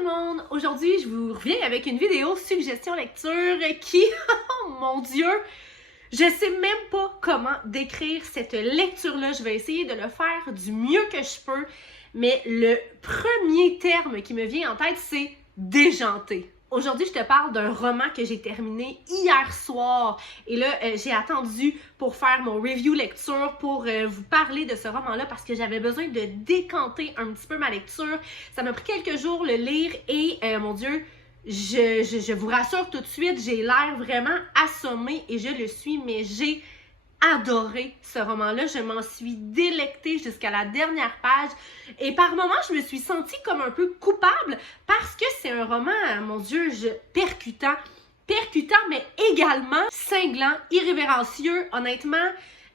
tout le monde! Aujourd'hui, je vous reviens avec une vidéo suggestion lecture qui, oh mon Dieu, je sais même pas comment décrire cette lecture-là. Je vais essayer de le faire du mieux que je peux, mais le premier terme qui me vient en tête, c'est déjanté. Aujourd'hui, je te parle d'un roman que j'ai terminé hier soir. Et là, j'ai attendu pour faire mon review lecture pour vous parler de ce roman-là parce que j'avais besoin de décanter un petit peu ma lecture. Ça m'a pris quelques jours le lire et, mon Dieu, je vous rassure tout de suite, j'ai l'air vraiment assommée et je le suis, mais j'ai adoré ce roman-là. Je m'en suis délectée jusqu'à la dernière page et par moments, je me suis sentie comme un peu coupable parce que c'est un roman, mon Dieu, percutant, mais également cinglant, irrévérencieux. Honnêtement,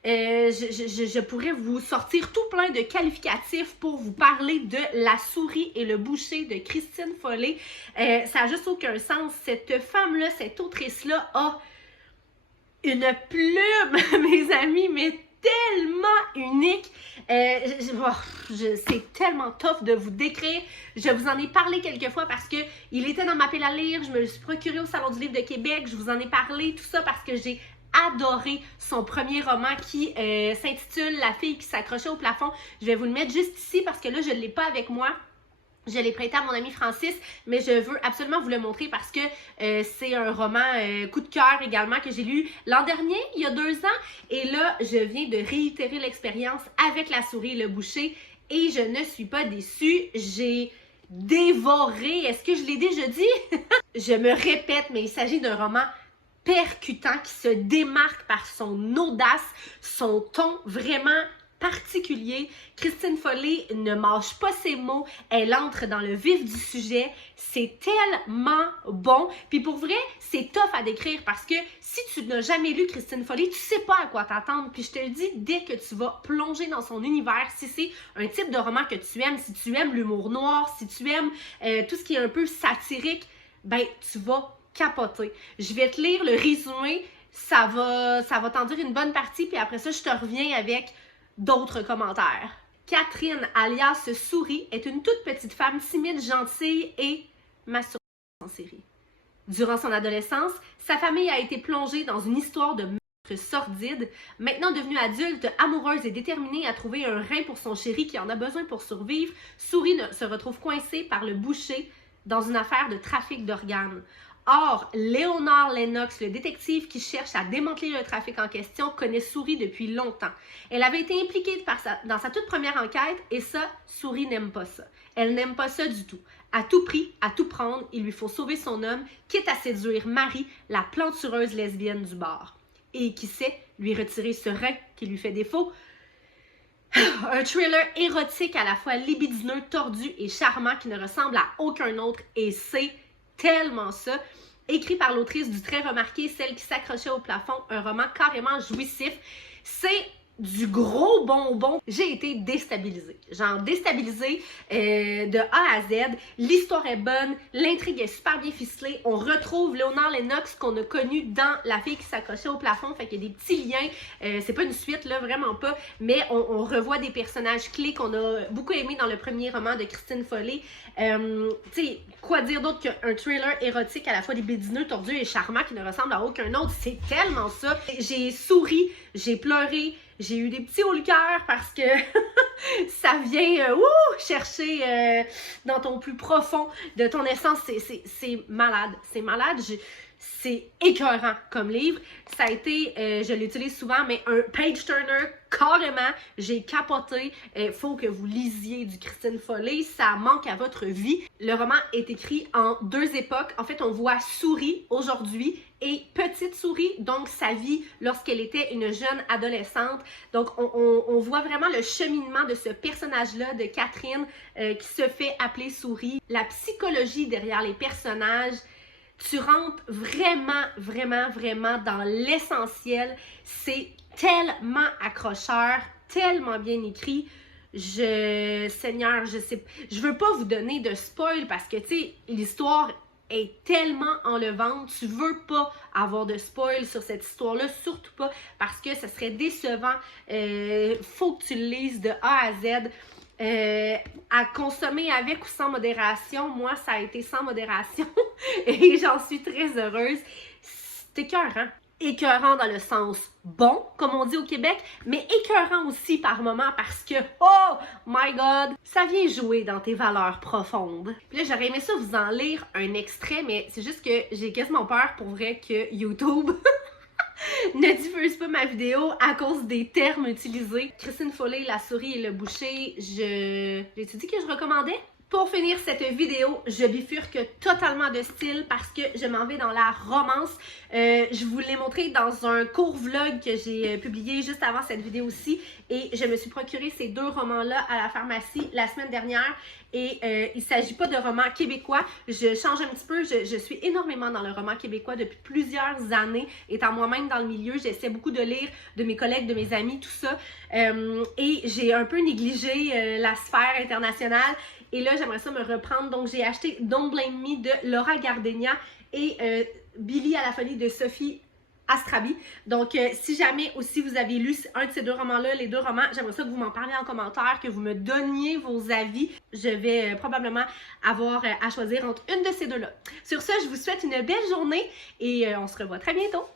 je pourrais vous sortir tout plein de qualificatifs pour vous parler de La souris et le boucher de Christine Follet. Ça n'a juste aucun sens. Cette femme-là, cette autrice-là a une plume, mes amis, mais tellement unique. C'est tellement tough de vous décrire. Je vous en ai parlé quelques fois parce que il était dans ma pile à lire. Je me le suis procuré au Salon du Livre de Québec. Je vous en ai parlé, tout ça parce que j'ai adoré son premier roman qui s'intitule La fille qui s'accrochait au plafond. Je vais vous le mettre juste ici parce que là, je ne l'ai pas avec moi. Je l'ai prêté à mon ami Francis, mais je veux absolument vous le montrer parce que c'est un roman coup de cœur également que j'ai lu l'an dernier, il y a 2 ans. Et là, je viens de réitérer l'expérience avec La souris et le boucher et je ne suis pas déçue. J'ai dévoré. Est-ce que je l'ai déjà dit? Je me répète, mais il s'agit d'un roman percutant qui se démarque par son audace, son ton vraiment particulier. Christine Follet ne mâche pas ses mots, elle entre dans le vif du sujet, c'est tellement bon. Puis pour vrai, c'est tough à décrire parce que si tu n'as jamais lu Christine Follet, tu sais pas à quoi t'attendre. Puis je te le dis, dès que tu vas plonger dans son univers, si c'est un type de roman que tu aimes, si tu aimes l'humour noir, si tu aimes tout ce qui est un peu satirique, ben tu vas capoter. Je vais te lire le résumé, ça va t'en dire une bonne partie, puis après ça, je te reviens avec d'autres commentaires. Catherine, alias Souris, est une toute petite femme timide, gentille et masturbée en série. Durant son adolescence, sa famille a été plongée dans une histoire de meurtre sordide. Maintenant devenue adulte, amoureuse et déterminée à trouver un rein pour son chéri qui en a besoin pour survivre, Souris se retrouve coincée par le boucher dans une affaire de trafic d'organes. Or, Léonard Lennox, le détective qui cherche à démanteler le trafic en question, connaît Souris depuis longtemps. Elle avait été impliquée dans sa toute première enquête et ça, Souris n'aime pas ça. Elle n'aime pas ça du tout. À tout prix, à tout prendre, il lui faut sauver son homme, quitte à séduire Marie, la plantureuse lesbienne du bar. Et qui sait, lui retirer ce rein qui lui fait défaut. Un thriller érotique à la fois libidineux, tordu et charmant qui ne ressemble à aucun autre et c'est tellement ça. Écrit par l'autrice du très remarqué Celle qui s'accrochait au plafond, un roman carrément jouissif. C'est du gros bonbon. J'ai été déstabilisée. Genre déstabilisée de A à Z. L'histoire est bonne, l'intrigue est super bien ficelée. On retrouve Léonard Lennox qu'on a connu dans La fille qui s'accrochait au plafond. Fait qu'il y a des petits liens. C'est pas une suite, là, vraiment pas. Mais on revoit des personnages clés qu'on a beaucoup aimés dans le premier roman de Christine Follet. Tu sais, quoi dire d'autre qu'un thriller érotique à la fois libidineux, tordu et charmant qui ne ressemble à aucun autre. C'est tellement ça. J'ai souri, j'ai pleuré. J'ai eu des petits hauts le cœur parce que ça vient chercher dans ton plus profond de ton essence. C'est malade. C'est malade. C'est écœurant comme livre. Ça a été, je l'utilise souvent, mais un page-turner carrément. J'ai capoté. Faut que vous lisiez du Christine Follet. Ça manque à votre vie. Le roman est écrit en 2 époques. En fait, on voit Souris aujourd'hui et Petite Souris, donc sa vie lorsqu'elle était une jeune adolescente. Donc, on voit vraiment le cheminement de ce personnage-là, de Catherine, qui se fait appeler Souris. La psychologie derrière les personnages. Tu rentres vraiment dans l'essentiel. C'est tellement accrocheur, tellement bien écrit. Seigneur, je veux pas vous donner de spoil parce que, tu sais, l'histoire est tellement enlevante. Tu veux pas avoir de spoil sur cette histoire-là, surtout pas parce que ça serait décevant. Faut que tu le lises de A à Z. à consommer avec ou sans modération. Moi, ça a été sans modération et j'en suis très heureuse. C'est écœurant. Écœurant dans le sens bon, comme on dit au Québec, mais écœurant aussi par moments parce que, oh my god, ça vient jouer dans tes valeurs profondes. Puis là, j'aurais aimé ça vous en lire un extrait, mais c'est juste que j'ai quasiment peur pour vrai que YouTube ne diffuse pas ma vidéo à cause des termes utilisés. Christine Follet, La souris et le boucher, j'ai-tu dit que je recommandais? Pour finir cette vidéo, je bifurque totalement de style parce que je m'en vais dans la romance. Je vous l'ai montré dans un court vlog que j'ai publié juste avant cette vidéo-ci et je me suis procuré ces deux romans-là à la pharmacie la semaine dernière et il ne s'agit pas de romans québécois. Je change un petit peu, je suis énormément dans le roman québécois depuis plusieurs années. Étant moi-même dans le milieu, j'essaie beaucoup de lire de mes collègues, de mes amis, tout ça. Et j'ai un peu négligé la sphère internationale. Et là, j'aimerais ça me reprendre. Donc, j'ai acheté Don't Blame Me de Laura Gardenia et Billy à la folie de Sophie Astrabi. Donc, si jamais aussi vous avez lu un de ces deux romans-là, les deux romans, j'aimerais ça que vous m'en parliez en commentaire, que vous me donniez vos avis. Je vais probablement avoir à choisir entre une de ces deux-là. Sur ce, je vous souhaite une belle journée et on se revoit très bientôt.